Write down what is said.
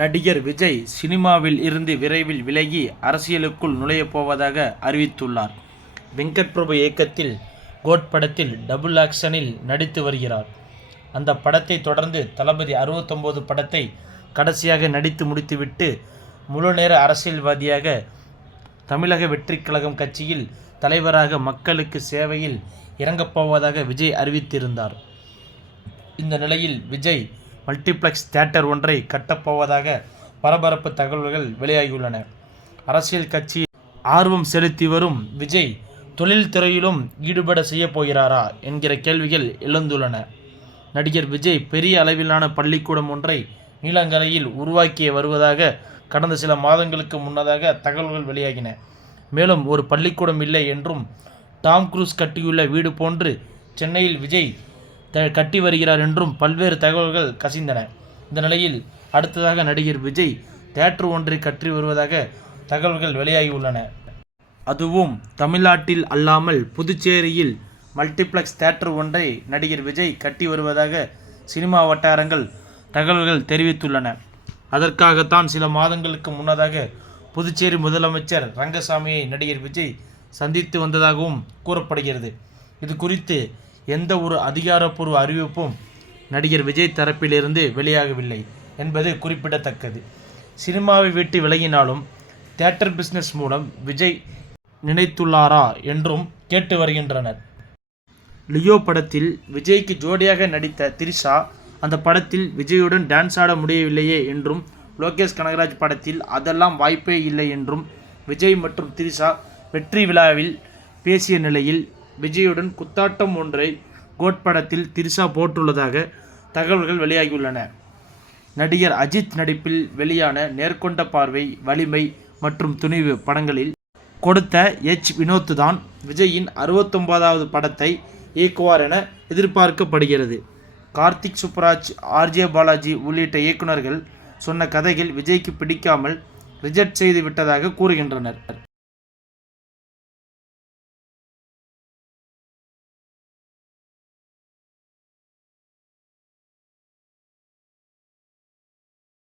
நடிகர் விஜய் சினிமாவில் இருந்து விரைவில் விலகி அரசியலுக்குள் நுழையப் போவதாக அறிவித்துள்ளார். வெங்கட் பிரபு இயக்கத்தில் கோட் படத்தில் டபுள் ஆக்ஷனில் நடித்து வருகிறார். அந்த படத்தை தொடர்ந்து தளபதி 69 படத்தை கடைசியாக நடித்து முடித்துவிட்டு முழுநேர அரசியல்வாதியாக தமிழக வெற்றிக் கழகம் கட்சியில் தலைவராக மக்களுக்கு சேவையில் இறங்கப்போவதாக விஜய் அறிவித்திருந்தார். இந்த நிலையில் விஜய் மல்டிப்ளெக்ஸ் தியேட்டர் ஒன்றை கட்டப்போவதாக பரபரப்பு தகவல்கள் வெளியாகியுள்ளன. அரசியல் கட்சியில் ஆர்வம் செலுத்தி வரும் விஜய் தொழில்துறையிலும் ஈடுபட செய்யப் போகிறாரா என்கிற கேள்விகள் எழுந்துள்ளன. நடிகர் விஜய் பெரிய அளவிலான பள்ளிக்கூடம் ஒன்றை நீலங்கரையில் உருவாக்கி வருவதாக கடந்த சில மாதங்களுக்கு முன்னதாக தகவல்கள் வெளியாகின. மேலும் ஒரு பள்ளிக்கூடம் இல்லை என்றும் டாம் குரூஸ் கட்டியுள்ள வீடு போன்று சென்னையில் விஜய் கட்டி வருகிறார் என்றும் பல்வேறு தகவல்கள் கசிந்தன. இந்த நிலையில் அடுத்ததாக நடிகர் விஜய் தியேட்டர் ஒன்றை கட்டி வருவதாக தகவல்கள் வெளியாகியுள்ளன. அதுவும் தமிழ்நாட்டில் அல்லாமல் புதுச்சேரியில் மல்டிப்ளெக்ஸ் தியேட்டர் ஒன்றை நடிகர் விஜய் கட்டி வருவதாக சினிமா வட்டாரங்கள் தகவல்கள் தெரிவித்துள்ளன. அதற்காகத்தான் சில மாதங்களுக்கு முன்னதாக புதுச்சேரி முதலமைச்சர் ரங்கசாமியை நடிகர் விஜய் சந்தித்து வந்ததாகவும் கூறப்படுகிறது. இது குறித்து எந்த ஒரு அதிகாரப்பூர்வ அறிவிப்பும் நடிகர் விஜய் தரப்பிலிருந்து வெளியாகவில்லை என்பது குறிப்பிடத்தக்கது. சினிமாவை விட்டு விலகினாலும் தியேட்டர் பிசினஸ் மூலம் விஜய் நினைத்துள்ளாரா என்றும் கேட்டு வருகின்றனர். லியோ படத்தில் விஜய்க்கு ஜோடியாக நடித்த திரிஷா அந்த படத்தில் விஜயுடன் டான்ஸ் ஆட முடியவில்லையே என்றும், லோகேஷ் கனகராஜ் படத்தில் அதெல்லாம் வாய்ப்பே இல்லை என்றும் விஜய் மற்றும் திரிஷா வெற்றி விழாவில் பேசிய நிலையில் விஜயுடன் குத்தாட்டம் ஒன்றை கோட் படத்தில் திரிஷா போட்டுள்ளதாக தகவல்கள் வெளியாகியுள்ளன. நடிகர் அஜித் நடிப்பில் வெளியான நேர்கொண்ட பார்வை, வலிமை மற்றும் துணிவு படங்களில் கொடுத்த வினோத் தான் விஜயின் 69வது படத்தை இயக்குவார் என எதிர்பார்க்கப்படுகிறது. கார்த்திக் சுப்புராஜ், ஆர்ஜே பாலாஜி உள்ளிட்ட இயக்குநர்கள் சொன்ன கதைகள் விஜய்க்கு பிடிக்காமல் ரிஜெக்ட் செய்து விட்டதாக கூறுகின்றனர்.